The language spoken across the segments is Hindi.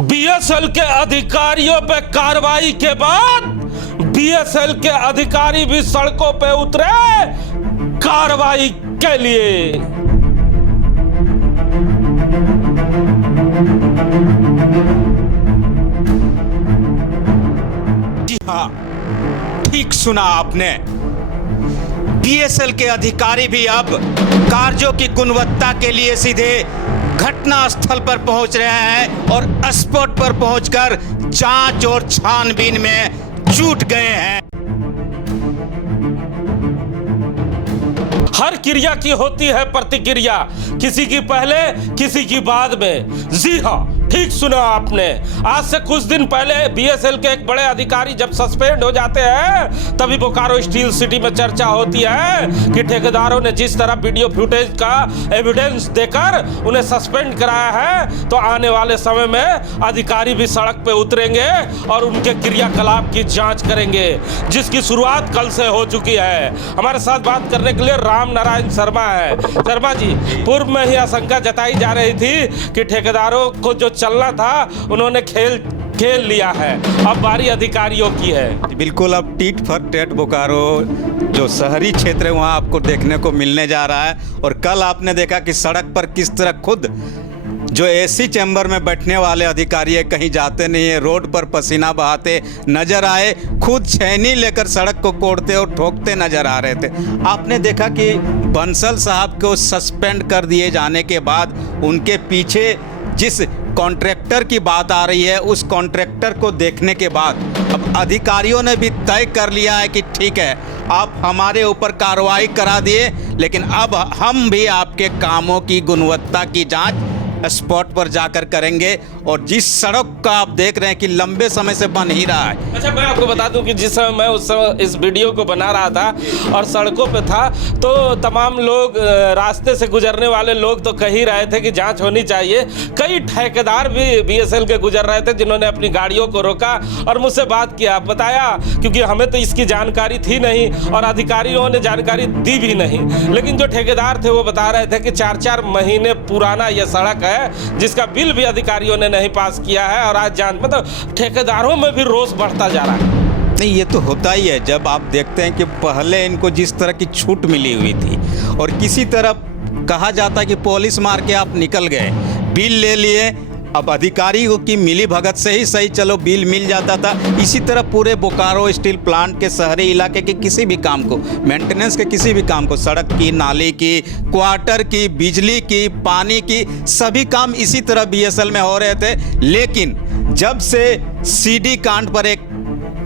बीएसएल के अधिकारियों पे कार्रवाई के बाद बीएसएल के अधिकारी भी सड़कों पे उतरे कार्रवाई के लिए। जी हाँ, ठीक सुना आपने। बीएसएल के अधिकारी भी अब कार्यों की गुणवत्ता के लिए सीधे घटना स्थल पर पहुंच रहे हैं और स्पॉट पर पहुंचकर जांच और छानबीन में जुट गए हैं। हर क्रिया की होती है प्रतिक्रिया, किसी की पहले किसी की बाद में। जी हाँ, ठीक सुना आपने। आज से कुछ दिन पहले बीएसएल के एक बड़े अधिकारी जब सस्पेंड हो जाते हैं तभी बोकारो स्टील सिटी में चर्चा होती है कि ठेकेदारों ने जिस तरह वीडियो फुटेज का एविडेंस देकर उन्हें सस्पेंड कराया है, तो आने वाले समय में अधिकारी भी सड़क पे उतरेंगे और उनके क्रियाकलाप की जांच करेंगे, जिसकी शुरुआत कल से हो चुकी है। हमारे साथ बात करने के लिए राम नारायण शर्मा है। शर्मा जी, पूर्व में ही आशंका जताई जा रही थी कि ठेकेदारों को जो चलना था उन्होंने खेल लिया है, अब बारी अधिकारियों की है। बिल्कुल, अब टीट फॉर टैट बोकारो जो शहरी क्षेत्र है वहाँ आपको देखने को मिलने जा रहा है। और कल आपने देखा कि सड़क पर किस तरह खुद जो एसी चैम्बर में बैठने वाले अधिकारी है कहीं जाते नहीं है, रोड पर पसीना बहाते नजर आए, खुद छेनी लेकर सड़क को कोड़ते और ठोकते नजर आ रहे थे। आपने देखा कि बंसल साहब को सस्पेंड कर दिए जाने के बाद उनके पीछे जिस कॉन्ट्रैक्टर की बात आ रही है, उस कॉन्ट्रैक्टर को देखने के बाद अब अधिकारियों ने भी तय कर लिया है कि ठीक है, आप हमारे ऊपर कार्रवाई करा दिए, लेकिन अब हम भी आपके कामों की गुणवत्ता की जांच स्पॉट पर जाकर करेंगे। और जिस सड़क का आप देख रहे हैं कि लंबे समय से बन ही रहा है। अच्छा, मैं आपको बता दूं कि जिस समय मैं उस समय इस वीडियो को बना रहा था और सड़कों पे था, तो तमाम लोग, रास्ते से गुजरने वाले लोग तो कह ही रहे थे कि जांच होनी चाहिए। कई ठेकेदार भी बीएसएल के गुजर रहे थे जिन्होंने अपनी गाड़ियों को रोका और मुझसे बात किया, बताया, क्योंकि हमें तो इसकी जानकारी थी नहीं और अधिकारियों ने जानकारी दी भी नहीं। लेकिन जो ठेकेदार थे वो बता रहे थे कि 4-4 महीने पुराना यह सड़क है जिसका बिल भी अधिकारियों ने नहीं पास किया है। और आज जान मतलब ठेकेदारों में भी रोष बढ़ता जा रहा है। नहीं, ये तो होता ही है। जब आप देखते हैं कि पहले इनको जिस तरह की छूट मिली हुई थी और किसी तरह कहा जाता कि पुलिस मार के आप निकल गए, बिल ले लिए, अब अधिकारियों की मिली भगत से ही सही चलो बिल मिल जाता था। इसी तरह पूरे बोकारो स्टील प्लांट के शहरी इलाके के किसी भी काम को, मेंटेनेंस के किसी भी काम को, सड़क की, नाली की, क्वार्टर की, बिजली की, पानी की, सभी काम इसी तरह बीएसएल में हो रहे थे। लेकिन जब से सीडी कांड पर एक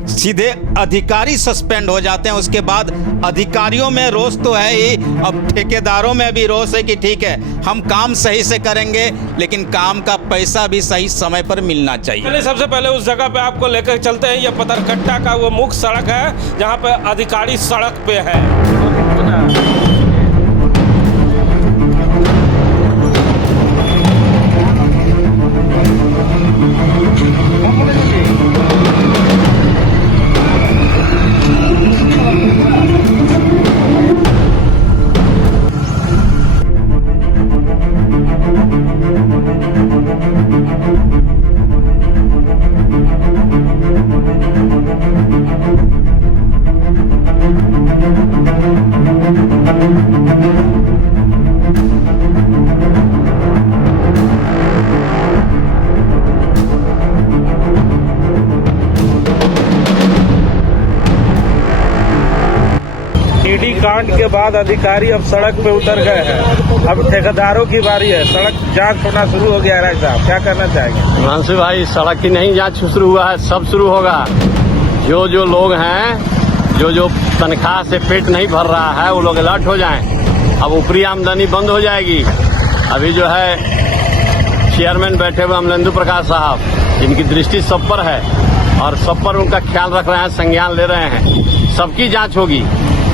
सीधे अधिकारी सस्पेंड हो जाते हैं, उसके बाद अधिकारियों में रोष तो है ही, अब ठेकेदारों में भी रोष है कि ठीक है, हम काम सही से करेंगे, लेकिन काम का पैसा भी सही समय पर मिलना चाहिए। सबसे पहले उस जगह पे आपको लेकर चलते हैं। ये पथरकट्टा का वो मुख्य सड़क है जहाँ पे अधिकारी सड़क पे है। सीडी कांड के बाद अधिकारी अब सड़क पे उतर गए हैं। अब ठेकेदारों की बारी है। सड़क जांच होना शुरू हो गया है। साहब, क्या करना चाहेंगे? हिमांशु भाई, सड़क की नहीं जांच शुरू हुआ है, सब शुरू होगा। जो लोग हैं, जो तनख्वाह से पेट नहीं भर रहा है, वो लोग अलर्ट हो जाएं। अब ऊपरी आमदनी बंद हो जाएगी। अभी जो है चेयरमैन बैठे हुए अमलेंदु प्रकाश साहब, जिनकी दृष्टि सब पर है और सब पर उनका ख्याल रख रहे हैं, संज्ञान ले रहे हैं। सबकी जांच होगी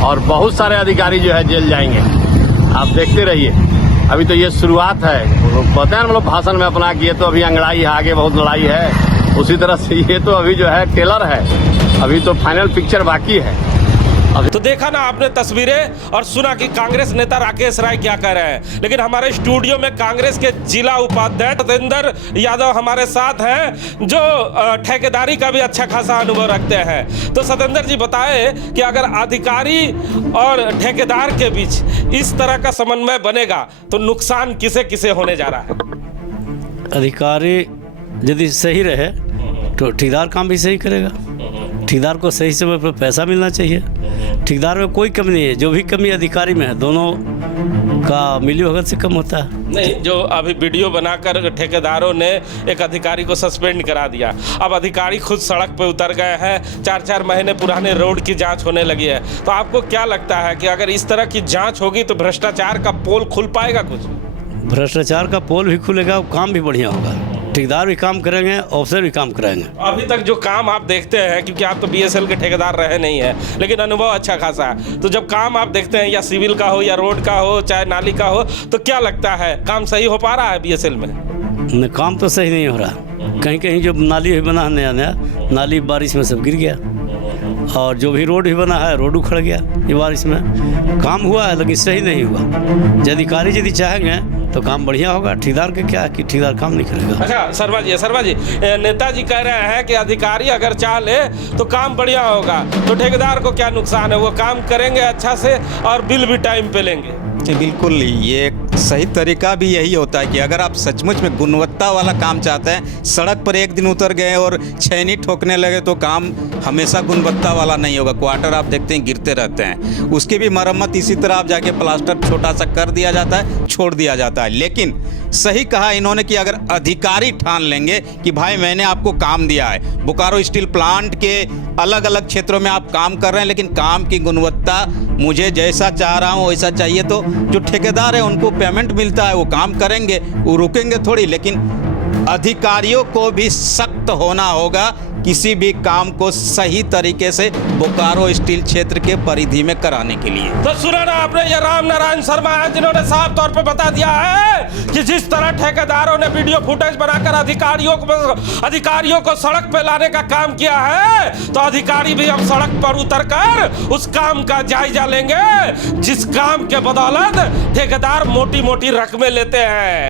और बहुत सारे अधिकारी जो है जेल जाएंगे। आप देखते रहिए। अभी तो ये शुरुआत है। पता है, हम लोग भाषण में अपना किए तो अभी अंगड़ाई है, आगे बहुत लड़ाई है। उसी तरह से ये तो अभी जो है टेलर है, अभी तो फाइनल पिक्चर बाकी है। अभी तो देखा ना आपने तस्वीरें और सुना कि कांग्रेस नेता राकेश राय क्या कह रहे हैं। लेकिन हमारे स्टूडियो में कांग्रेस के जिला उपाध्यक्ष सतेंद्र यादव हमारे साथ हैं, जो ठेकेदारी का भी अच्छा खासा अनुभव रखते हैं। तो सतेंद्र जी बताए कि अगर अधिकारी और ठेकेदार के बीच इस तरह का समन्वय बनेगा तो नुकसान किसे किसे होने जा रहा है। अधिकारी यदि सही रहे तो ठेकेदार काम भी सही करेगा। ठेकेदार को सही समय पर पैसा मिलना चाहिए। ठेकेदार में कोई कमी नहीं है, जो भी कमी अधिकारी में है दोनों का मिली भगत से कम होता है। नहीं, जो अभी वीडियो बनाकर ठेकेदारों ने एक अधिकारी को सस्पेंड करा दिया, अब अधिकारी खुद सड़क पे उतर गए हैं। 4-4 महीने पुराने रोड की जांच होने लगी है। तो आपको क्या लगता है कि अगर इस तरह की जांच होगी तो भ्रष्टाचार का पोल खुल पाएगा? कुछ भ्रष्टाचार का पोल भी खुलेगा, काम भी बढ़िया होगा, ठेकेदार भी काम करेंगे, अफसर भी काम कराएंगे। अभी तक जो काम आप देखते हैं, क्योंकि आप तो बीएसएल के ठेकेदार रहे नहीं है, लेकिन अनुभव अच्छा खासा है, तो जब काम आप देखते हैं या सिविल का हो या रोड का हो चाहे नाली का हो, तो क्या लगता है काम सही हो पा रहा है बीएसएल में? न, काम तो सही नहीं हो रहा। कहीं कहीं जो नाली भी बना नया नया, नाली बारिश में सब गिर गया, और जो भी रोड भी बना है रोड उखड़ गया ये बारिश में। काम हुआ है लेकिन सही नहीं हुआ। जो अधिकारी यदि चाहेंगे तो काम बढ़िया होगा। ठेकेदार के क्या है कि ठेकेदार काम नहीं करेगा। अच्छा शर्मा जी, नेताजी कह रहे हैं कि अधिकारी अगर चाह ले तो काम बढ़िया होगा, तो ठेकेदार को क्या नुकसान है? वो काम करेंगे अच्छा से और बिल भी टाइम पे लेंगे। जी बिल्कुल, ये एक सही तरीका भी यही होता है कि अगर आप सचमुच में गुणवत्ता वाला काम चाहते हैं, सड़क पर एक दिन उतर गए और छेनी ठोकने लगे तो काम हमेशा गुणवत्ता वाला नहीं होगा। क्वार्टर आप देखते हैं गिरते रहते हैं, उसकी भी मरम्मत इसी तरह आप जाके प्लास्टर छोटा सा कर दिया जाता है, छोड़ दिया जाता है। लेकिन सही कहा इन्होंने कि अगर अधिकारी ठान लेंगे कि भाई मैंने आपको काम दिया है, बोकारो स्टील प्लांट के अलग अलग क्षेत्रों में आप काम कर रहे हैं, लेकिन काम की गुणवत्ता मुझे जैसा चाह रहा हूँ वैसा चाहिए, तो जो ठेकेदार है उनको पेमेंट मिलता है, वो काम करेंगे, वो रुकेंगे थोड़ी। लेकिन अधिकारियों को भी सख्त होना होगा किसी भी काम को सही तरीके से बोकारो स्टील क्षेत्र के परिधि में कराने के लिए। तो सुना ना आपने, ये राम नारायण शर्मा है जिन्होंने साफ तौर पे बता दिया है कि जिस तरह ठेकेदारों ने वीडियो फुटेज बनाकर अधिकारियों को सड़क पे लाने का काम किया है, तो अधिकारी भी अब सड़क पर उतरकर उस काम का जायजा लेंगे जिस काम के बदौलत ठेकेदार मोटी मोटी रकमें लेते हैं।